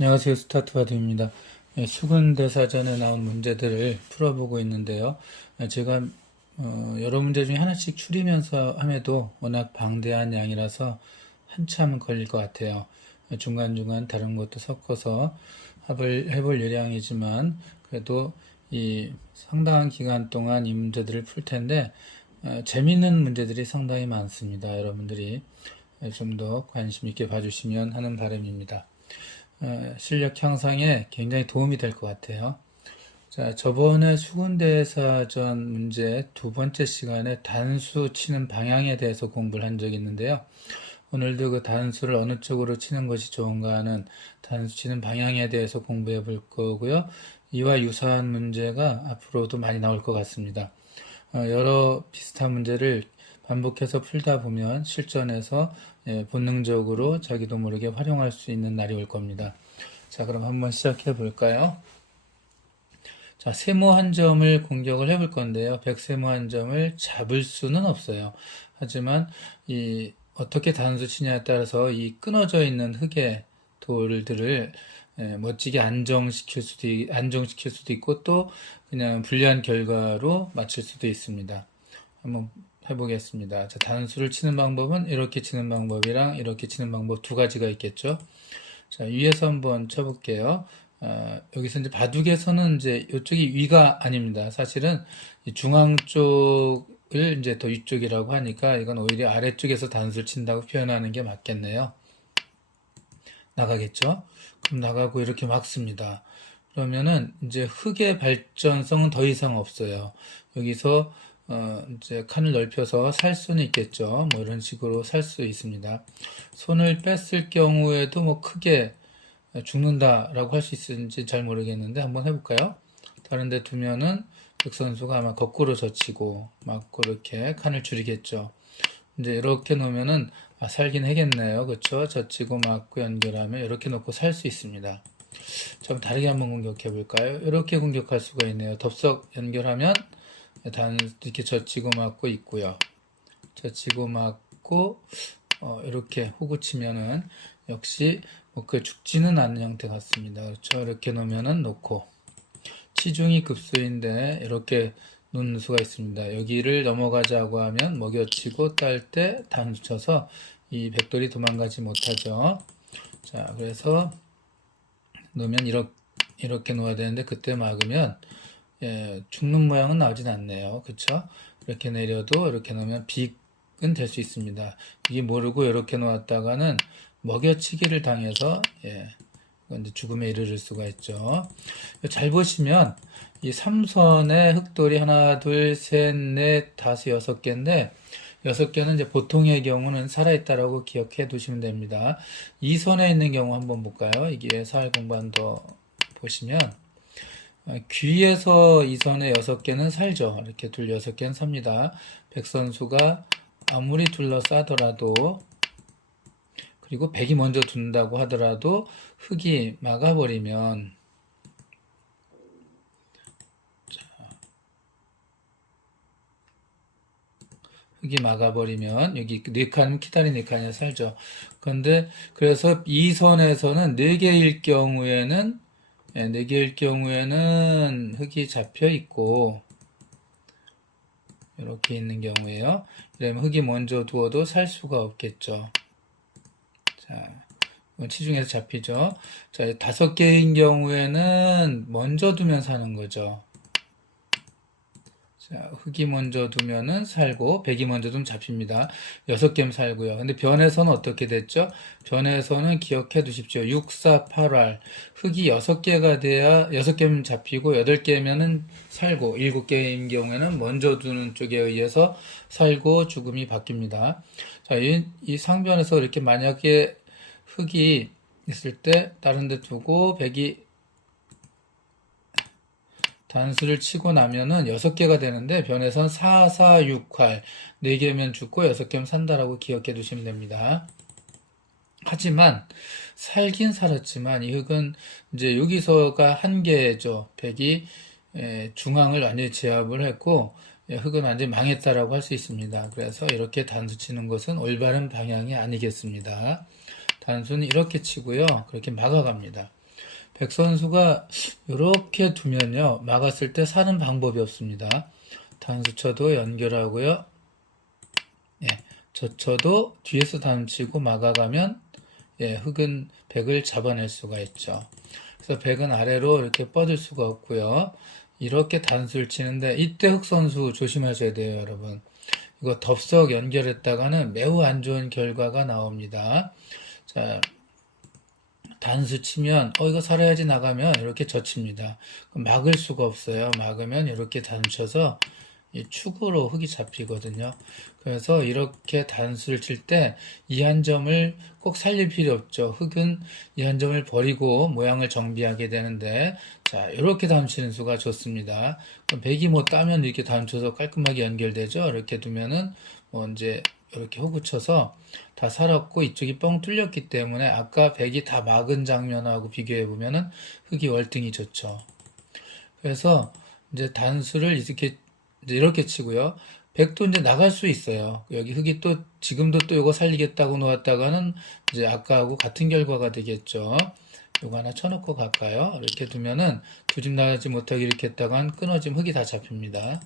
안녕하세요. 스타트바디입니다. 수근대사전에 나온 문제들을 풀어보고 있는데요. 제가 여러 문제 중에 하나씩 추리면서 함에도 워낙 방대한 양이라서 한참 걸릴 것 같아요. 중간중간 다른 것도 섞어서 합을 해볼 예량이지만 그래도 이 상당한 기간 동안 이 문제들을 풀 텐데 재밌는 문제들이 상당히 많습니다. 여러분들이 좀 더 관심 있게 봐주시면 하는 바람입니다. 실력 향상에 굉장히 도움이 될 것 같아요. 자, 저번에 수군대사전 문제 두 번째 시간에 단수 치는 방향에 대해서 공부를 한 적이 있는데요. 오늘도 그 단수를 어느 쪽으로 치는 것이 좋은가 하는 단수 치는 방향에 대해서 공부해 볼 거고요. 이와 유사한 문제가 앞으로도 많이 나올 것 같습니다. 여러 비슷한 문제를 반복해서 풀다 보면 실전에서 본능적으로 자기도 모르게 활용할 수 있는 날이 올 겁니다. 자, 그럼 한번 시작해 볼까요? 자, 세모 한 점을 공격을 해볼 건데요. 백세모 한 점을 잡을 수는 없어요. 하지만 어떻게 단수 치냐에 따라서 이 끊어져 있는 흙의 돌들을 멋지게 안정시킬 수도 있고 또 그냥 불리한 결과로 맞출 수도 있습니다. 한번 해보겠습니다. 자, 단수를 치는 방법은 이렇게 치는 방법이랑 이렇게 치는 방법 두 가지가 있겠죠. 자, 위에서 한번 쳐볼게요. 여기서 이제 바둑에서는 이제 이쪽이 위가 아닙니다. 사실은 이 중앙 쪽을 이제 더 위쪽이라고 하니까 이건 오히려 아래쪽에서 단수를 친다고 표현하는 게 맞겠네요. 나가겠죠? 그럼 나가고 이렇게 막습니다. 그러면은 이제 흙의 발전성은 더 이상 없어요. 여기서 이제 칸을 넓혀서 살 수는 있겠죠. 뭐 이런 식으로 살 수 있습니다. 손을 뺐을 경우에도 뭐 크게 죽는다라고 할 수 있을지 잘 모르겠는데 한번 해볼까요? 다른 데 두면은 백 선수가 아마 거꾸로 젖히고 맞고 이렇게 칸을 줄이겠죠. 이제 이렇게 놓으면은 살긴 하겠네요. 그렇죠? 젖히고 맞고 연결하면 이렇게 놓고 살 수 있습니다. 좀 다르게 한번 공격해 볼까요? 이렇게 공격할 수가 있네요. 덥석 연결하면 이렇게 젖히고 맞고 있고요. 젖히고 맞고 이렇게 후구 치면은 역시 그 죽지는 않는 형태 같습니다. 그렇죠? 이렇게 놓으면은 놓고 치중이 급수인데 이렇게 놓는 수가 있습니다. 여기를 넘어가자고 하면 먹여치고 딸 때 단수 쳐서 이 백돌이 도망가지 못하죠. 자, 그래서 놓으면 이렇게 놓아야 되는데 그때 막으면 죽는 모양은 나오진 않네요. 그쵸? 이렇게 내려도 이렇게 놓으면 빅은 될 수 있습니다. 이게 모르고 이렇게 놓았다가는 먹여치기를 당해서 이제 죽음에 이르를 수가 있죠. 잘 보시면 이 삼선의 흑돌이 하나, 둘, 셋, 넷, 다섯, 여섯 개인데 여섯 개는 이제 보통의 경우는 살아있다라고 기억해 두시면 됩니다. 이 선에 있는 경우 한번 볼까요? 이게 사활 공부한 더 보시면 귀에서 이 선에 여섯 개는 살죠. 이렇게 둘 여섯 개는 삽니다. 백선수가 아무리 둘러싸더라도 그리고 백이 먼저 둔다고 하더라도 흙이 막아버리면 여기 네 칸 키다리 네 칸이 살죠. 그런데 그래서 이 선에서는 네 개일 경우에는 네 개일 경우에는 흙이 잡혀 있고 이렇게 있는 경우에요. 이러면 흙이 먼저 두어도 살 수가 없겠죠. 자, 치중에서 잡히죠. 자, 다섯 개인 경우에는 먼저 두면 사는 거죠. 자, 흙이 먼저 두면은 살고, 백이 먼저 두면 잡힙니다. 여섯 개면 살고요. 근데 변에서는 어떻게 됐죠? 변에서는 기억해 두십시오. 6, 4, 8할. 흙이 여섯 개가 돼야, 여섯 개면 잡히고, 여덟 개면은 살고, 일곱 개인 경우에는 먼저 두는 쪽에 의해서 살고 죽음이 바뀝니다. 자, 이 상변에서 이렇게 만약에 흙이 있을 때, 다른 데 두고, 백이 단수를 치고 나면은 6개가 되는데 변에선 4, 4, 6, 8 4개면 죽고 6개면 산다라고 기억해 두시면 됩니다. 하지만 살긴 살았지만 이 흙은 이제 여기서가 한계죠. 백이 중앙을 완전히 제압을 했고 흙은 완전히 망했다라고 할 수 있습니다. 그래서 이렇게 단수 치는 것은 올바른 방향이 아니겠습니다. 단수는 이렇게 치고요. 그렇게 막아갑니다. 백선수가 이렇게 두면요. 막았을 때 사는 방법이 없습니다. 단수 쳐도 연결하고요. 예, 저 쳐도 뒤에서 단치고 막아가면 예, 흑은 백을 잡아낼 수가 있죠. 그래서 백은 아래로 이렇게 뻗을 수가 없고요. 이렇게 단수를 치는데 이때 흑 선수 조심하셔야 돼요, 여러분. 이거 덥석 연결했다가는 매우 안 좋은 결과가 나옵니다. 자, 단수 치면 이거 살아야지 나가면 이렇게 젖힙니다. 막을 수가 없어요. 막으면 이렇게 단쳐서 이 축으로 흑이 잡히거든요. 그래서 이렇게 단수를 칠 때 이 한 점을 꼭 살릴 필요 없죠. 흑은 이 한 점을 버리고 모양을 정비하게 되는데 자 이렇게 단치는 수가 좋습니다. 그럼 백이 뭐 따면 이렇게 단쳐서 깔끔하게 연결되죠. 이렇게 두면은 뭐 이제 이렇게 호구 쳐서 다 살았고 이쪽이 뻥 뚫렸기 때문에 아까 백이 다 막은 장면하고 비교해 보면은 흑이 월등히 좋죠. 그래서 이제 단수를 이렇게 치고요. 백도 이제 나갈 수 있어요. 여기 흑이 또 지금도 또 이거 살리겠다고 놓았다가는 이제 아까하고 같은 결과가 되겠죠. 요거 하나 쳐놓고 갈까요? 이렇게 두면은 두 집 나가지 못하게 이렇게 했다간 끊어지면 흑이 다 잡힙니다.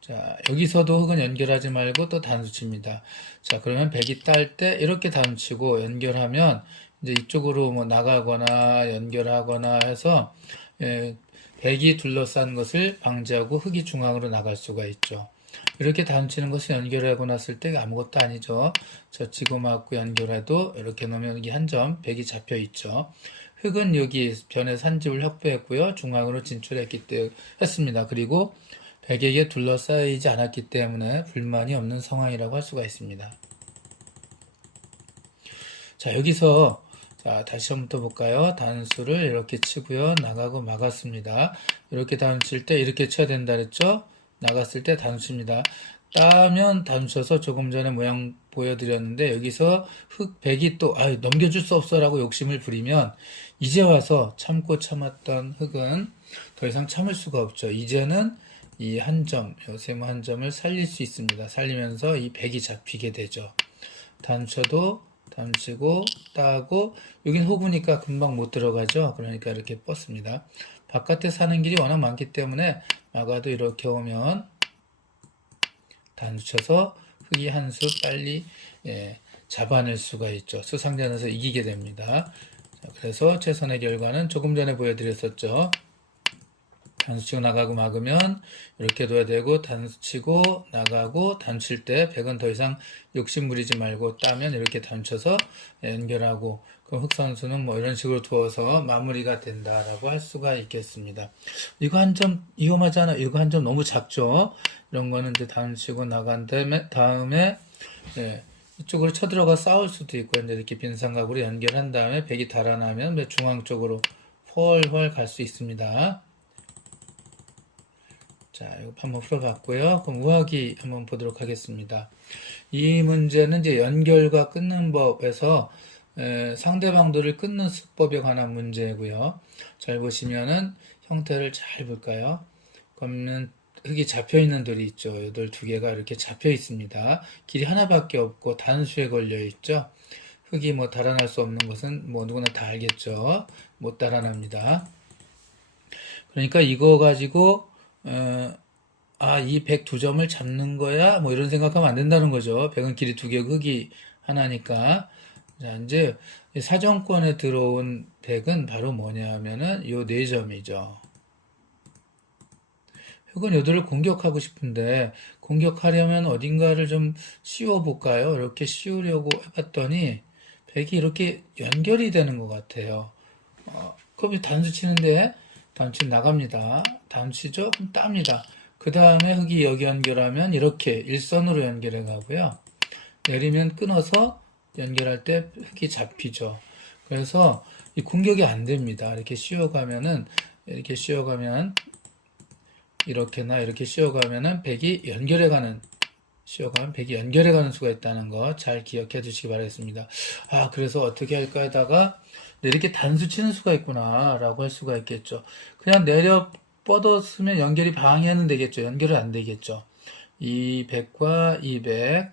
자, 여기서도 흑은 연결하지 말고 또 단수 칩니다. 자, 그러면 백이 딸 때 이렇게 단수 치고 연결하면 이제 이쪽으로 뭐 나가거나 연결하거나 해서 예, 백이 둘러싼 것을 방지하고 흑이 중앙으로 나갈 수가 있죠. 이렇게 단수 치는 것을 연결하고 났을 때 아무것도 아니죠. 젖히고 맞고 연결해도 이렇게 놓으면 여기 한 점, 백이 잡혀 있죠. 흑은 여기 변에서 한 집을 확보했고요. 중앙으로 진출했기 때문에 했습니다. 그리고 백에게 둘러싸이지 않았기 때문에 불만이 없는 상황이라고 할 수가 있습니다. 자, 여기서 자, 다시 한번 또 볼까요? 단수를 이렇게 치고요. 나가고 막았습니다. 이렇게 단수 칠 때 이렇게 쳐야 된다 그랬죠? 나갔을 때 단수입니다. 따면 단수쳐서 조금 전에 모양 보여드렸는데 여기서 흑, 백이 또 넘겨줄 수 없어라고 욕심을 부리면 이제 와서 참고 참았던 흑은 더 이상 참을 수가 없죠. 이제는 이 한 점, 요 세모 한 점을 살릴 수 있습니다. 살리면서 이 백이 잡히게 되죠. 단쳐도 단치고 따고 여긴 호구니까 금방 못 들어가죠. 그러니까 이렇게 뻗습니다. 바깥에 사는 길이 워낙 많기 때문에 막아도 이렇게 오면 단쳐서 흑이 한 수 빨리 잡아낼 수가 있죠. 수상전에서 이기게 됩니다. 자, 그래서 최선의 결과는 조금 전에 보여드렸었죠. 단수 치고 나가고 막으면 이렇게 둬야 되고 단수 치고 나가고 단칠 때 백은 더 이상 욕심 부리지 말고 따면 이렇게 단쳐서 연결하고 그럼 흑 선수는 뭐 이런 식으로 두어서 마무리가 된다라고 할 수가 있겠습니다. 이거 한 점 위험하잖아. 이거 한 점 너무 작죠. 이런 거는 이제 단수 치고 나간 다음에 이쪽으로 쳐들어가 싸울 수도 있고 이제 이렇게 빈삼각으로 연결한 다음에 백이 달아나면 중앙 쪽으로 훨훨 갈 수 있습니다. 자, 이거 한번 풀어봤고요. 그럼 우하기 한번 보도록 하겠습니다. 이 문제는 이제 연결과 끊는 법에서 상대방도를 끊는 수법에 관한 문제고요. 잘 보시면은 형태를 잘 볼까요? 그러면 흙이 잡혀있는 돌이 있죠. 이 돌 두 개가 이렇게 잡혀 있습니다. 길이 하나밖에 없고 단수에 걸려 있죠. 흙이 뭐 달아날 수 없는 것은 뭐 누구나 다 알겠죠. 못 달아납니다. 그러니까 이거 가지고 이 102점을 잡는 거야? 뭐 이런 생각하면 안 된다는 거죠. 100은 길이 두 개고 흑이 하나니까. 자, 이제 사정권에 들어온 100은 바로 뭐냐 하면은 요 4점이죠. 흑은 요들을 공격하고 싶은데 공격하려면 어딘가를 좀 씌워볼까요? 이렇게 씌우려고 해봤더니 100이 이렇게 연결이 되는 것 같아요. 그럼 단수 치는데 단수 나갑니다. 단수죠? 그럼 땁니다. 그 다음에 흑이 여기 연결하면 이렇게 일선으로 연결해 가고요. 내리면 끊어서 연결할 때 흑이 잡히죠. 그래서 이 공격이 안 됩니다. 이렇게 씌워가면 이렇게나 이렇게 씌워가면은 백이 연결해가는 씌워가면 백이 연결해가는 수가 있다는 거 잘 기억해 두시기 바라겠습니다. 그래서 어떻게 할까 하다가 이렇게 단수 치는 수가 있구나 라고 할 수가 있겠죠. 그냥 내려 뻗었으면 연결이 방해는 되겠죠. 연결은 안 되겠죠. 이 100과 200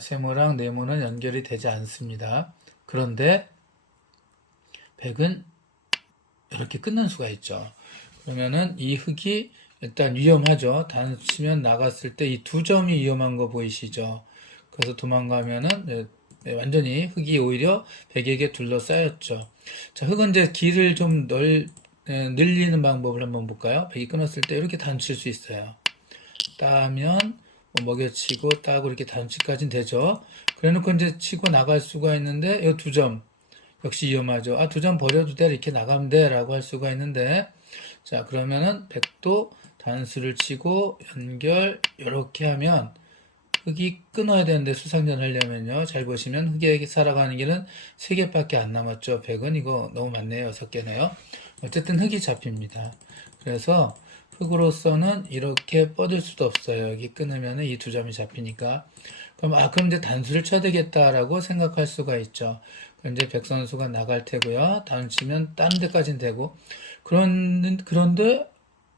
세모랑 네모는 연결이 되지 않습니다. 그런데 100은 이렇게 끊는 수가 있죠. 그러면은 이 흙이 일단 위험하죠. 단수 치면 나갔을 때 이 두 점이 위험한 거 보이시죠? 그래서 도망가면은 완전히 흙이 오히려 백에게 둘러싸였죠. 자, 흙은 이제 길을 좀 늘리는 방법을 한번 볼까요? 백이 끊었을 때 이렇게 단칠 수 있어요. 따면 먹여치고 따고 이렇게 단치까지는 되죠. 그래놓고 이제 치고 나갈 수가 있는데 이 두 점 역시 위험하죠. 아, 두 점 버려도 돼 이렇게 나가면 돼 라고 할 수가 있는데 자 그러면은 백도 단수를 치고 연결 이렇게 하면 흙이 끊어야 되는데 수상전 하려면요. 잘 보시면 흙에 살아가는 길은 3개밖에 안 남았죠. 백은 이거 너무 많네요. 6개네요. 어쨌든 흙이 잡힙니다. 그래서 흙으로서는 이렇게 뻗을 수도 없어요. 여기 끊으면 이 두 점이 잡히니까. 그럼 이제 단수를 쳐야 되겠다라고 생각할 수가 있죠. 그럼 이제 백 선수가 나갈 테고요. 다운 치면 다른 데까지는 되고. 그런데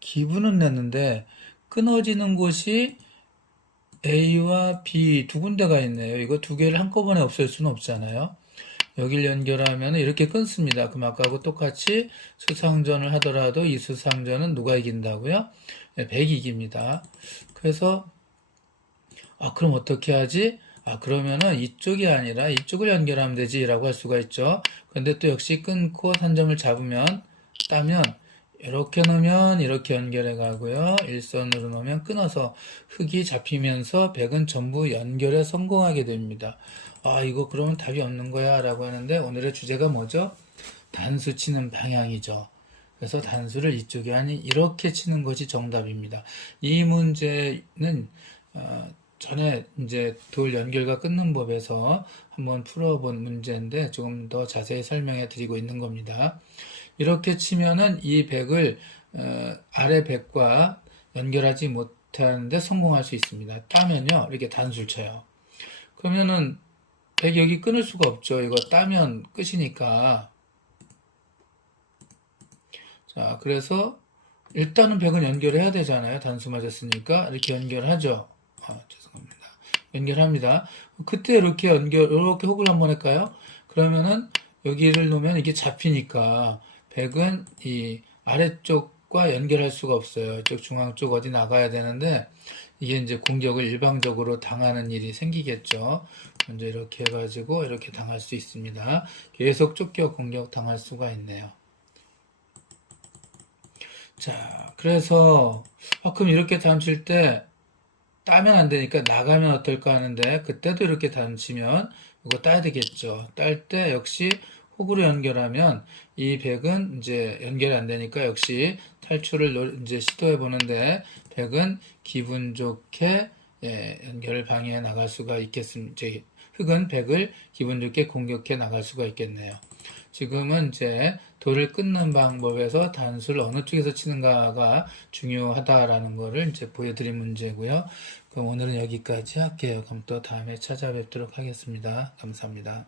기분은 냈는데 끊어지는 곳이 A와 B 두 군데가 있네요. 이거 두 개를 한꺼번에 없앨 수는 없잖아요. 여길 연결하면 이렇게 끊습니다. 그럼 아까하고 똑같이 수상전을 하더라도 이 수상전은 누가 이긴다고요? 네, 100이 이깁니다. 그래서 그럼 어떻게 하지? 그러면은 이쪽이 아니라 이쪽을 연결하면 되지라고 할 수가 있죠. 그런데 또 역시 끊고 한 점을 잡으면 따면 이렇게 놓으면 이렇게 연결해 가고요. 일선으로 놓으면 끊어서 흙이 잡히면서 백은 전부 연결에 성공하게 됩니다. 이거 그러면 답이 없는 거야 라고 하는데 오늘의 주제가 뭐죠? 단수 치는 방향이죠. 그래서 단수를 이쪽이 아닌 이렇게 치는 것이 정답입니다. 이 문제는 전에 이제 돌 연결과 끊는 법에서 한번 풀어본 문제인데 조금 더 자세히 설명해 드리고 있는 겁니다. 이렇게 치면은 이 백을 아래 백과 연결하지 못하는데 성공할 수 있습니다. 따면요 이렇게 단수를 쳐요. 그러면은 백 여기 끊을 수가 없죠. 이거 따면 끝이니까. 자, 그래서 일단은 백은 연결해야 되잖아요. 단수 맞았으니까 이렇게 연결하죠. 죄송합니다. 연결합니다. 그때 이렇게 이렇게 훅을 한번 할까요? 그러면은 여기를 놓으면 이게 잡히니까 백은 이 아래쪽과 연결할 수가 없어요. 이쪽 중앙 쪽 어디 나가야 되는데 이게 이제 공격을 일방적으로 당하는 일이 생기겠죠. 먼저 이렇게 해가지고 이렇게 당할 수 있습니다. 계속 쫓겨 공격 당할 수가 있네요. 자, 그래서 그럼 이렇게 단칠 때 따면 안 되니까 나가면 어떨까 하는데 그때도 이렇게 단치면 이거 따야 되겠죠. 딸 때 역시 훅으로 연결하면 이 백은 이제 연결이 안 되니까 역시 탈출을 이제 시도해 보는데 백은 기분 좋게 연결을 방해해 나갈 수가 있겠습니다. 흙은 백을 기분 좋게 공격해 나갈 수가 있겠네요. 지금은 이제 돌을 끊는 방법에서 단수를 어느 쪽에서 치는가가 중요하다라는 거를 이제 보여드린 문제고요. 그럼 오늘은 여기까지 할게요. 그럼 또 다음에 찾아뵙도록 하겠습니다. 감사합니다.